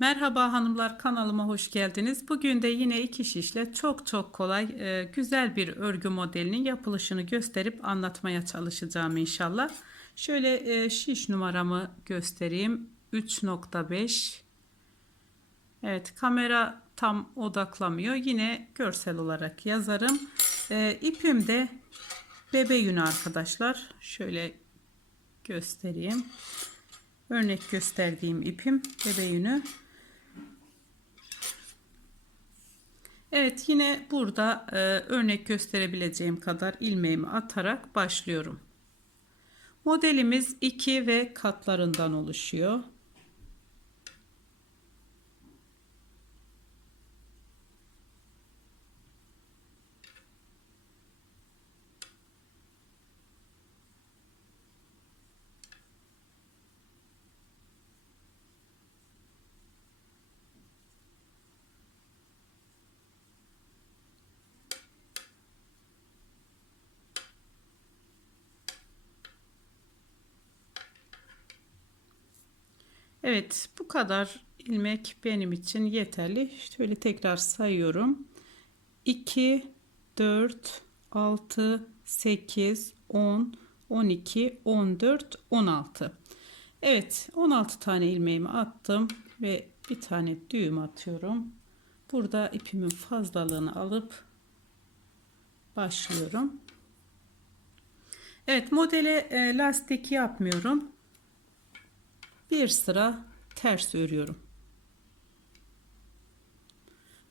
Merhaba hanımlar kanalıma hoş geldiniz. Bugün de yine iki şişle çok çok kolay e, güzel bir örgü modelinin yapılışını gösterip anlatmaya çalışacağım inşallah. Şöyle e, şiş numaramı göstereyim. 3.5 Evet kamera tam odaklamıyor. Yine görsel olarak yazarım. E, ipim de bebe yünü arkadaşlar. Şöyle göstereyim. Örnek gösterdiğim ipim bebe yünü. Evet yine burada e, örnek gösterebileceğim kadar ilmeğimi atarak başlıyorum. Modelimiz 2 ve katlarından oluşuyor. Evet bu kadar ilmek benim için yeterli. Şöyle tekrar sayıyorum. 2, 4, 6, 8, 10, 12, 14, 16. Evet 16 tane ilmeğimi attım ve bir tane düğüm atıyorum. Burada ipimin fazlalığını alıp başlıyorum. Evet modele e, lastik yapmıyorum bir sıra ters örüyorum.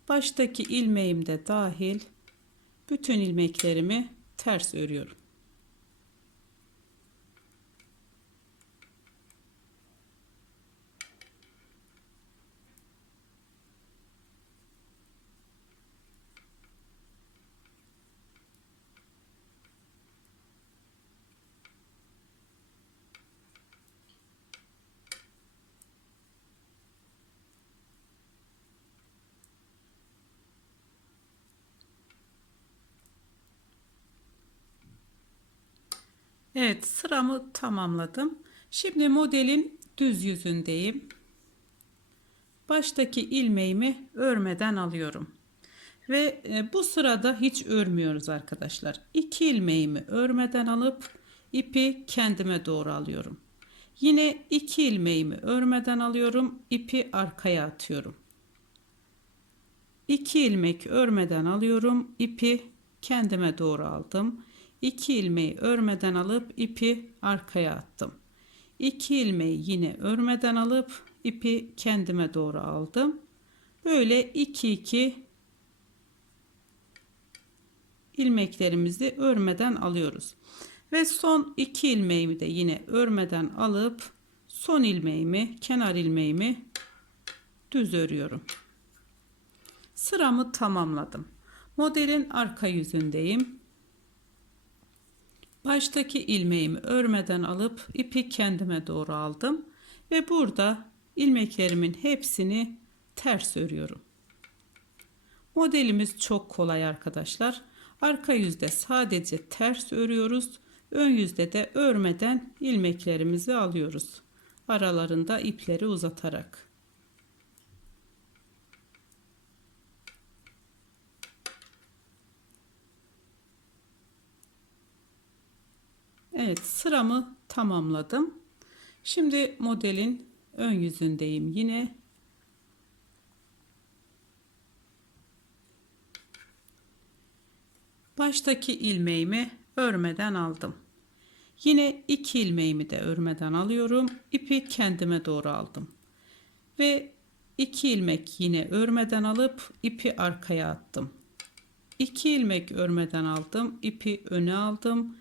Baştaki ilmeğim de dahil bütün ilmeklerimi ters örüyorum. Evet sıramı tamamladım. Şimdi modelin düz yüzündeyim. Baştaki ilmeğimi örmeden alıyorum. Ve e, bu sırada hiç örmüyoruz arkadaşlar. İki ilmeğimi örmeden alıp ipi kendime doğru alıyorum. Yine iki ilmeğimi örmeden alıyorum. ipi arkaya atıyorum. İki ilmek örmeden alıyorum. ipi kendime doğru aldım. 2 ilmeği örmeden alıp ipi arkaya attım. 2 ilmeği yine örmeden alıp ipi kendime doğru aldım. Böyle 2 2 ilmeklerimizi örmeden alıyoruz. Ve son 2 ilmeğimi de yine örmeden alıp son ilmeğimi, kenar ilmeğimi düz örüyorum. Sıramı tamamladım. Modelin arka yüzündeyim. Baştaki ilmeğimi örmeden alıp ipi kendime doğru aldım ve burada ilmeklerimin hepsini ters örüyorum. Modelimiz çok kolay arkadaşlar. Arka yüzde sadece ters örüyoruz. Ön yüzde de örmeden ilmeklerimizi alıyoruz. Aralarında ipleri uzatarak. Evet sıramı tamamladım. Şimdi modelin ön yüzündeyim yine. Baştaki ilmeğimi örmeden aldım. Yine iki ilmeğimi de örmeden alıyorum. İpi kendime doğru aldım. Ve iki ilmek yine örmeden alıp ipi arkaya attım. İki ilmek örmeden aldım. ipi öne aldım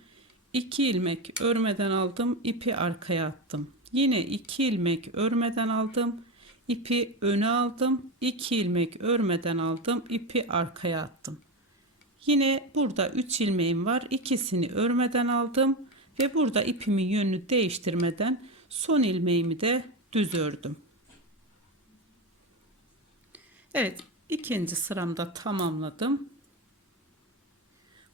2 ilmek örmeden aldım ipi arkaya attım. Yine 2 ilmek örmeden aldım ipi öne aldım. 2 ilmek örmeden aldım ipi arkaya attım. Yine burada 3 ilmeğim var ikisini örmeden aldım ve burada ipimin yönünü değiştirmeden son ilmeğimi de düz ördüm. Evet ikinci sıramda tamamladım.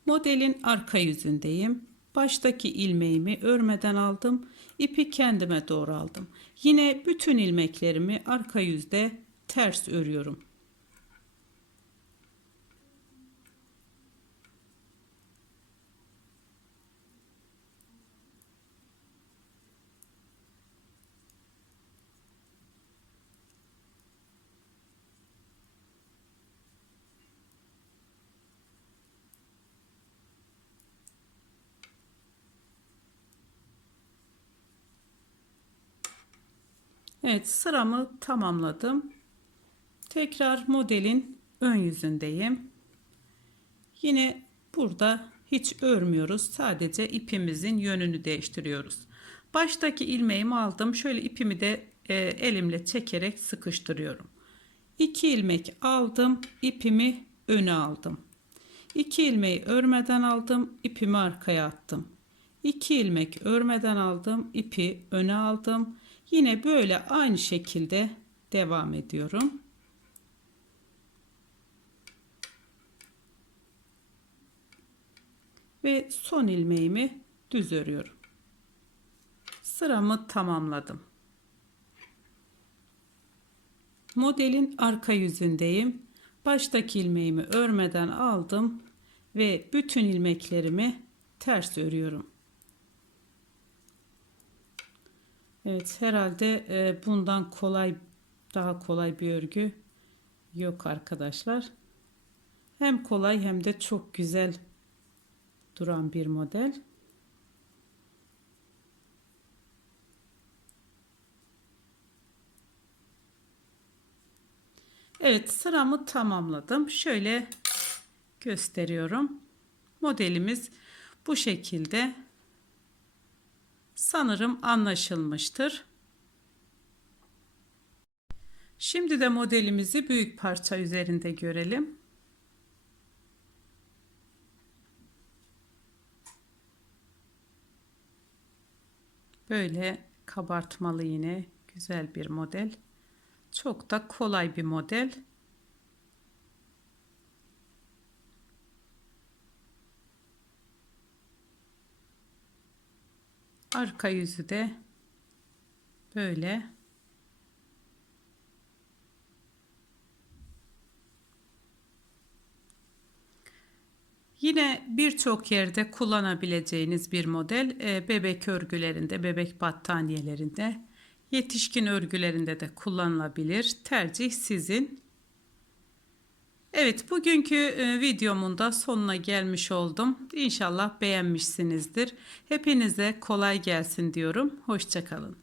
Modelin arka yüzündeyim baştaki ilmeğimi örmeden aldım. ipi kendime doğru aldım. Yine bütün ilmeklerimi arka yüzde ters örüyorum. Evet sıramı tamamladım. Tekrar modelin ön yüzündeyim. Yine burada hiç örmüyoruz. Sadece ipimizin yönünü değiştiriyoruz. Baştaki ilmeğimi aldım. Şöyle ipimi de e, elimle çekerek sıkıştırıyorum. 2 ilmek aldım. ipimi öne aldım. 2 ilmeği örmeden aldım. ipimi arkaya attım. 2 ilmek örmeden aldım. ipi öne aldım. Yine böyle aynı şekilde devam ediyorum. Ve son ilmeğimi düz örüyorum. Sıramı tamamladım. Modelin arka yüzündeyim. Baştaki ilmeğimi örmeden aldım ve bütün ilmeklerimi ters örüyorum. Evet herhalde e, bundan kolay daha kolay bir örgü yok arkadaşlar. Hem kolay hem de çok güzel duran bir model. Evet sıramı tamamladım. Şöyle gösteriyorum. Modelimiz bu şekilde. Sanırım anlaşılmıştır. Şimdi de modelimizi büyük parça üzerinde görelim. Böyle kabartmalı yine güzel bir model. Çok da kolay bir model. Arka yüzü de böyle. Yine birçok yerde kullanabileceğiniz bir model. E, bebek örgülerinde, bebek battaniyelerinde, yetişkin örgülerinde de kullanılabilir. Tercih sizin. Evet bugünkü e, videomun da sonuna gelmiş oldum. İnşallah beğenmişsinizdir. Hepinize kolay gelsin diyorum. Hoşçakalın.